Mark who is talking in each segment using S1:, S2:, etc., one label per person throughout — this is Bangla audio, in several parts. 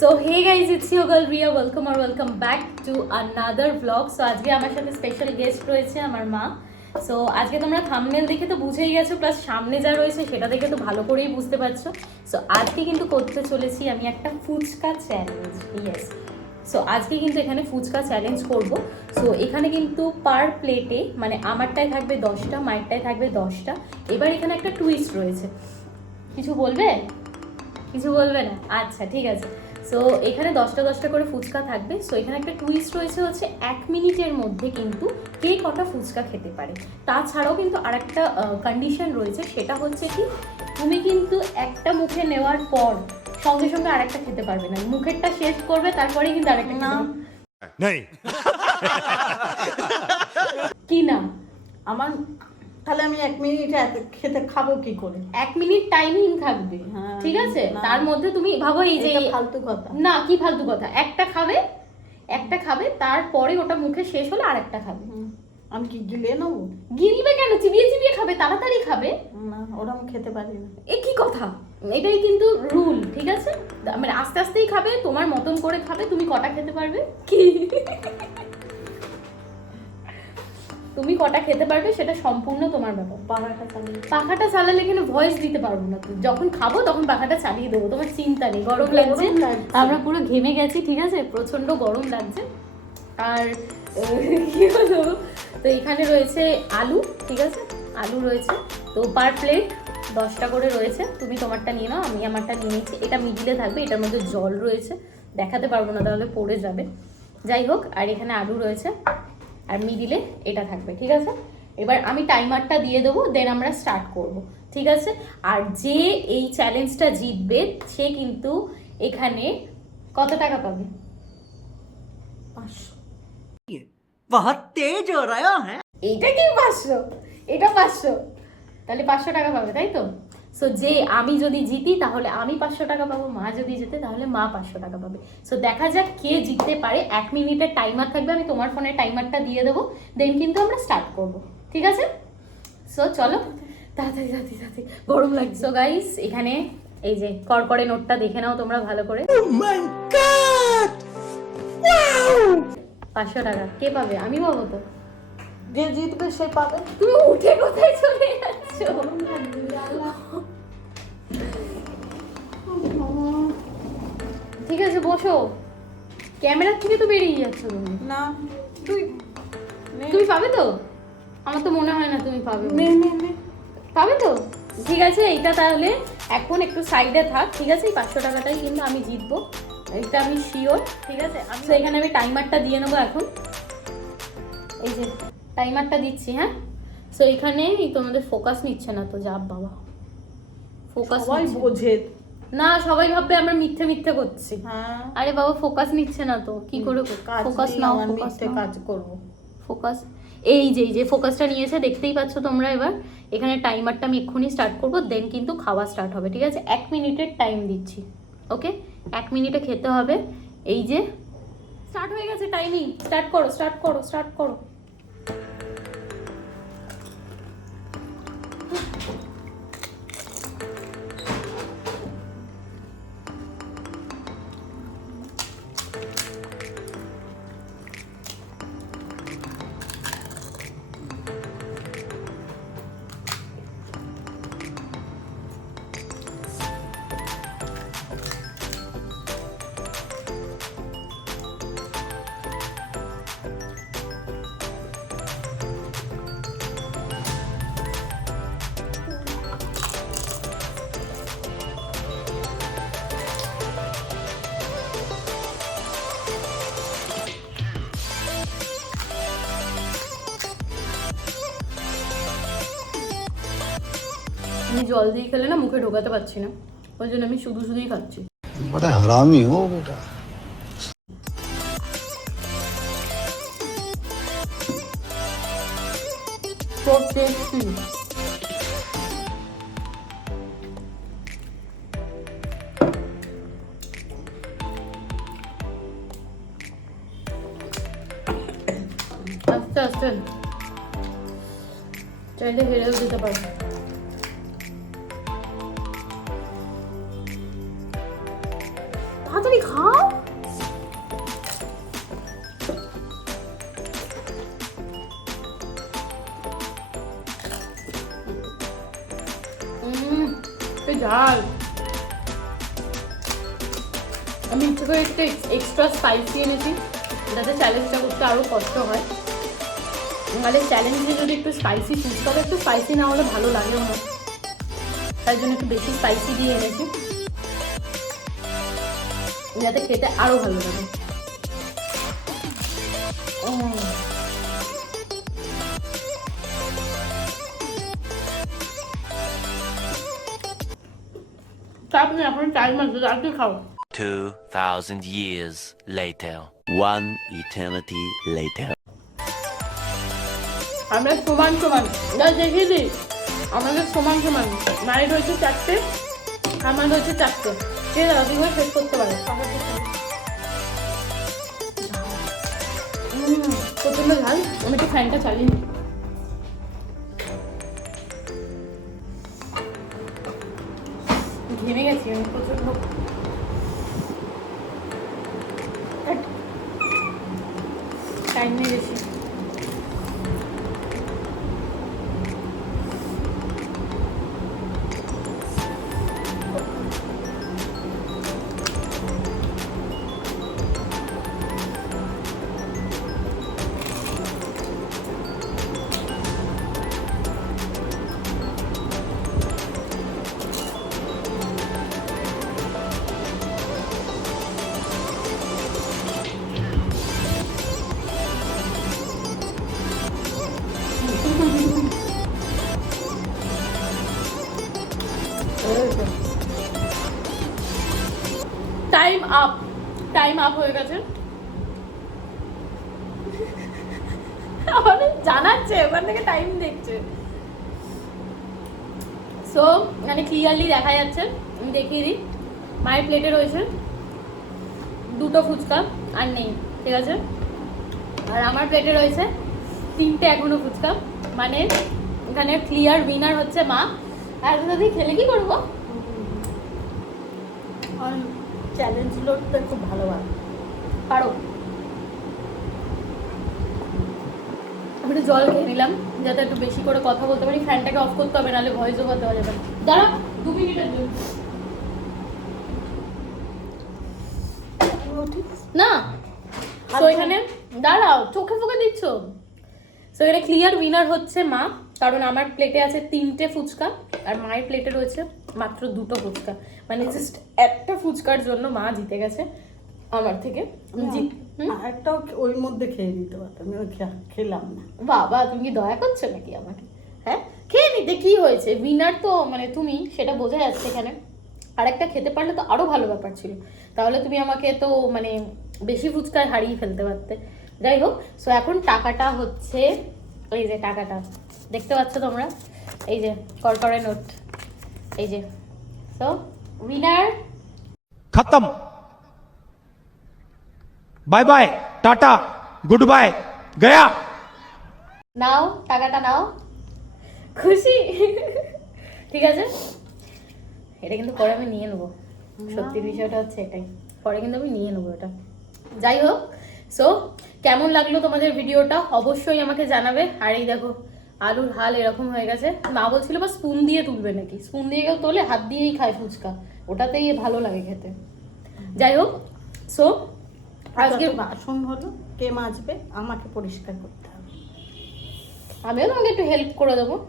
S1: So hey guys it's you girl Riya welcome R welcome back to another blog so আজকে আমার সাথে স্পেশাল গেস্ট রয়েছে আমার মা। সো আজকে তোমরা থামনেল দেখে তো বুঝেই গেছো প্লাস সামনে যা রয়েছে সেটা দেখে তো ভালো করেই বুঝতে পারছ। সো আজকে কিন্তু করতে চলেছি আমি একটা ফুচকা চ্যালেঞ্জ ইয়েস সো আজকে কিন্তু এখানে ফুচকা চ্যালেঞ্জ করব। সো এখানে কিন্তু পার প্লেটে মানে আমারটায় থাকবে দশটা, মায়েরটায় থাকবে দশটা। এবার এখানে একটা টুইস্ট রয়েছে। কিছু বলবে? কিছু বলবে না? আচ্ছা ঠিক আছে। সো এখানে দশটা দশটা করে ফুচকা থাকবে। সো এখানে একটা টুইস্ট রয়েছে হচ্ছে এক মিনিটের মধ্যে কিন্তু কে কটা ফুচকা খেতে পারে। তাছাড়াও কিন্তু আরেকটা কন্ডিশন রয়েছে সেটা হচ্ছে কি তুমি কিন্তু একটা মুখে নেওয়ার পর সঙ্গে সঙ্গে আরেকটা খেতে পারবে না। মুখেরটা শেষ করবে তারপরে কিন্তু আরেকটা
S2: না।
S1: কি না?
S2: আমার তাহলে আমি এক মিনিট খেতে খাব কি করে?
S1: এক মিনিট টাইমিং থাকবে।
S2: হ্যাঁ,
S1: ঠিক আছে? তার মধ্যে তুমি ভাবো এই যে
S2: ফালতু কথা।
S1: না কি ফালতু কথা? একটা খাবে একটা খাবে তারপরে ওটা মুখে শেষ হলে আরেকটা খাবে।
S2: আমি কি গিলে নেব?
S1: গিলবে কেন? চিবিয়ে চিবিয়ে খাবে তাড়াতাড়ি খাবে।
S2: না ওরা আমি খেতে পারি না।
S1: এ কি কথা? এটাই কিন্তু রুল ঠিক আছে? মানে আস্তে আস্তেই খাবে তোমার মতন করে খাবে তুমি কটা খেতে পারবে? কি? তুমি কটা খেতে পারবে সেটা সম্পূর্ণ তোমার ব্যাপার।
S2: পাড়াটা চালিয়ে
S1: পাখাটা চালালে কিন্তু ভয়েস দিতে পারব না যখন খাব তখন পাখাটা চালিয়ে দেবো তোমার চিন্তা নেই গরম লাগছে। আমরা পুরো ঘেমে গেছি ঠিক আছে? প্রচণ্ড গরম লাগছে। আর কি হলো? তো এখানে রয়েছে আলু ঠিক আছে? আলু রয়েছে। তো পার প্লেট দশটা করে রয়েছে। তুমি তোমারটা নিয়ে নাও আমি আমারটা নিয়ে নিচ্ছি। এটা মিডিলে থাকবে এটার মধ্যে জল রয়েছে। দেখাতে পারব না তাহলে পড়ে যাবে। যাই হোক আর এখানে আলু রয়েছে। আর মিডিলে এটা থাকবে ঠিক আছে? এবার আমি টাইমারটা দিয়ে দেবো দেন আমরা স্টার্ট করব ঠিক আছে? আর যে এই চ্যালেঞ্জটা জিতবে সে কিন্তু এখানে কত টাকা পাবে?
S2: পাঁচশো।
S3: হ্যাঁ
S1: এটা কি পাঁচশো? এটা পাঁচশো। তাহলে পাঁচশো টাকা পাবে তাই তো? সো যে আমি যদি জিতি তাহলে আমি পাঁচশো টাকা পাবো মা যদি জিতে তাহলে মা পাঁচশো টাকা পাবে। সো দেখা যাক কে জিততে পারে। এক মিনিটের টাইমার থাকবে আমি তোমার ফোনে টাইমারটা দিয়ে দেবো দেন কিন্তু আমরা স্টার্ট করব। ঠিক আছে? সো চলো। তাড়াতাড়ি তাড়াতাড়ি তাড়াতাড়ি। গরম লাগছে। সো গাইস এখানে এই যে করকরে নোটটা দেখে নাও তোমরা ভালো করে। পাঁচশো টাকা। কে পাবে? আমি পাবো তো।
S2: যে জিতবে সে পাবে।
S1: তুমি উঠে কোথায় চলে যাচ্ছ ঠিক আছে বসো। ক্যামেরার থেকে তো বেরিয়ে যাচ্ছ তুমি।
S2: না তুই
S1: তুমি পাবে তো? আমার তো মনে হয় না তুমি পাবে। পাবে তো? ঠিক আছে এইটা তাহলে এখন একটু সাইডে থাক ঠিক আছে? এই পাঁচশো টাকাটাই কিন্তু আমি জিতবো। এটা আমি শিওর ঠিক আছে? আমি এখানে আমি টাইমারটা দিয়ে নেব এখন। এই যে টাইমারটা দিচ্ছি হ্যাঁ? সো এখানে তোমাদের ফোকাস নিচ্ছে না তো যাব বাবা। ফোকাস
S2: সবাই বোঝে।
S1: না সবাই ভাববে আমরা মিথ্যে মিথ্যে করছি।
S2: হ্যাঁ।
S1: আরে বাবা ফোকাস নিচ্ছে না তো কি করে ফোকাস নাও ফোকাস
S2: কাজ করব।
S1: ফোকাস এই যে এই যে ফোকাসটা নিয়েছে দেখতেই পাচ্ছ তোমরা এবার। এখানে টাইমারটা আমি এক্ষুনি স্টার্ট করব দেন কিন্তু খাওয়া স্টার্ট হবে ঠিক আছে? এক মিনিটের টাইম দিচ্ছি ওকে এক মিনিটে খেতে হবে। এই যে স্টার্ট হয়ে গেছে টাইমিং স্টার্ট করো স্টার্ট করো স্টার্ট করো। আমি জল দিয়ে খেলে না মুখে ঢোকাতে পারছি না। ওই জন্য আমি শুধু শুধুই খাচ্ছি।
S4: বড় হারামি
S1: ও বেটা। আস্তে আস্তে। চাইলে হেরেও দিতে পারব ঝাল আমি ইচ্ছে করে একটু এক্সট্রা স্পাইসি এনেছি, যাতে চ্যালেঞ্জটা করতে আরও কষ্ট হয়। নাহলে চ্যালেঞ্জে যদি একটু স্পাইসি ফুচকা একটু স্পাইসি না হলে ভালো লাগে আমার। তাই জন্য একটু বেশি স্পাইসি দিয়ে এনেছি। যাতে খেতে আরও ভালো লাগে। চাপ নেই এখন টাইম আছে রাত্রে খাও
S5: 2,000 years later. One eternity later.
S1: আমরা সমান সমান যা দেখিয়ে দিই আমাদের সমান সমান। মায়ের হয়েছে চারটে আমার হয়েছে চারটে। ঠিক আছে তুই করে শেষ করতে পারো। উম, প্রচণ্ড ঝাল। আমি একটু ফ্যানটা চালিয়ে নিই। ঘেমে গেছি আমি প্রচণ্ড টাইম নেই বেশি আপ টাইম আপ হয়ে গেছে। আমাদের জানাচ্ছে, ওখান থেকে টাইম দেখছে। সো মানে ক্লিয়ারলি দেখা যাচ্ছে, আমি দেখিয়ে দিই। মায়ের প্লেটে রয়েছে দুটো ফুচকা, আর নেই, ঠিক আছে? আর আমার প্লেটে রয়েছে তিনটে এখনও ফুচকা। মানে এখানে ক্লিয়ার উইনার হচ্ছে মা। আর যদি খেলে কি করব?
S2: চ্যালেঞ্জ লড়তে খুব ভালোবাসে
S1: পারো। আমি একটু জল খেয়ে নিলাম যাতে একটু বেশি করে কথা বলতে পারি। ফ্যানটাকে অফ করতে হবে নাহলে ভয়েস ওভার দেওয়া যাবে দাঁড়া দু মিনিটের জন্য। না তো এখানে দাঁড়াও চোখে ফোকে দিচ্ছ? তো এখানে ক্লিয়ার উইনার হচ্ছে মা কারণ আমার প্লেটে আছে তিনটে ফুচকা আর মায়ের প্লেটে রয়েছে মাত্র দুটো ফুচকা। মানে জাস্ট একটা ফুচকার জন্য মা জিতে গেছে আমার থেকে?
S2: একটাও ওই মধ্যে খেয়ে নিতে পারতাম খেলাম না।
S1: বাবা তুমি কি দয়া করছ নাকি আমাকে? হ্যাঁ? খেয়ে নিতে কি হয়েছে? উইনার তো মানে তুমি সেটা বোঝা যাচ্ছে এখানে। আর একটা খেতে পারলে তো আরও ভালো ব্যাপার ছিল। তাহলে তুমি আমাকে তো মানে বেশি ফুচকায় হারিয়ে ফেলতে পারতে। যাই হোক সো এখন টাকাটা হচ্ছে এই যে টাকাটা দেখতে পাচ্ছ তোমরা? এই যে করকরে নোট এই যে সো উইনার
S6: খতম bye bye tata goodbye গয়া
S1: নাও টাকাটা নাও খুশি? ঠিক আছে? এটা কিন্তু পরে আমি নিয়ে নেব। সত্যি বিষয়টা হচ্ছে এটাই। পরে কিন্তু আমি নিয়ে নেব এটা। যাই হোক সো কেমন লাগল তোমাদের ভিডিওটা অবশ্যই আমাকে জানাবে। আর এই দেখো আলুর হাল এরকম হয়ে গেছে। মা বলছিল বা স্পুন দিয়ে তুলবে নাকি? স্পুন দিয়ে কেউ তোলে হাত দিয়েই খায় ফুচকা। ওটাতেই ভালো লাগে খেতে। যাই হোক সো আজকে
S2: বাসন হলো? কে মাজবে? আমাকে পরিষ্কার করতে হবে।
S1: আমিও তোমাকে একটু হেল্প করে দেবো।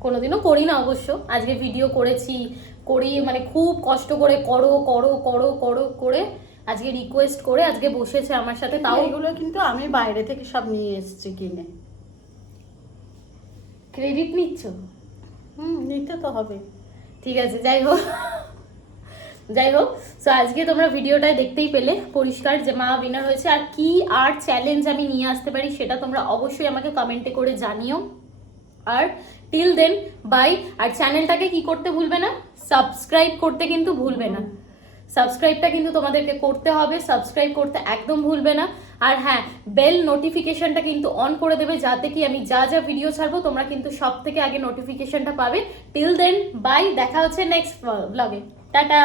S1: কোনোদিনও করি না অবশ্য। আজকে ভিডিও করেছি করি মানে খুব কষ্ট করে করো করো করো করো করে আজকে রিকোয়েস্ট করে আজকে বসেছে আমার সাথে। তাও
S2: এগুলো কিন্তু আমি বাইরে থেকে সব নিয়ে এসেছি কিনে।
S1: ক্রেডিট নিচ্ছ?
S2: হুম, নিতে তো হবে।
S1: ঠিক আছে, যাই হোক। যাই হোক সো আজকে তোমরা ভিডিওটায় দেখতেই পেলে, পরিষ্কার যে মা উইনার হয়েছে। আর কি আর চ্যালেঞ্জ আমি নিয়ে আসতে পারি সেটা তোমরা অবশ্যই আমাকে কমেন্টে করে জানিও। আর টিল দেন বাই আর চ্যানেলটাকে কি করতে ভুলবে না সাবস্ক্রাইব করতে কিন্তু ভুলবে না। সাবস্ক্রাইবটা কিন্তু তোমাদেরকে করতে হবে সাবস্ক্রাইব করতে একদম ভুলবে না। আর হ্যাঁ বেল নোটিফিকেশনটা কিন্তু অন করে দেবে যাতে কি আমি যা যা ভিডিও ছাড়বো তোমরা কিন্তু সব থেকে আগে নোটিফিকেশনটা পাবে। টিল দেন বাই দেখা হচ্ছে নেক্সট ব্লগে টাটা!